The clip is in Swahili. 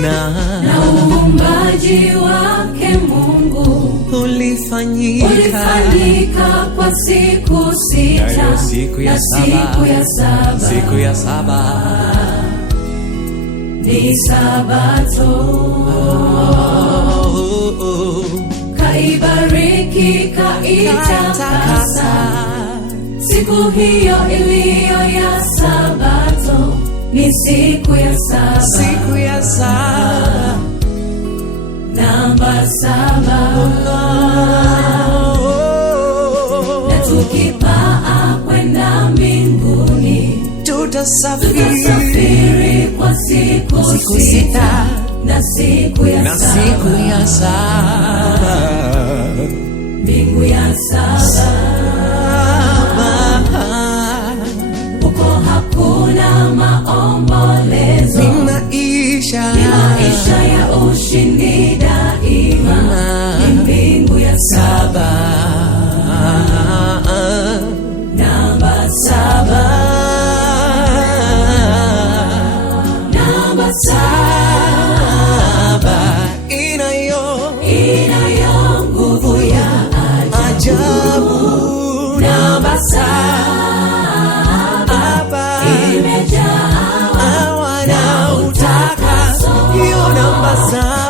na uumbaji wake Mungu ulifanyika kwa siku sita, siku ya saba ni Sabato. Kaibariki, kaitakasa siku hiyo iliyo ya Sabato, ni siku ya saba, namba 7. Na tukipaa kwenda mbinguni, tutasafiri kwa siku sita na siku ya saba, mbingu ya saba. Huko hakuna maombolezo, maisha ya ushindi daima, ni mbingu ya saba, namba 7, namba 7 inayo nguvu ya ajabu, namba 7 imejaa na utakaso, hiyo namba 7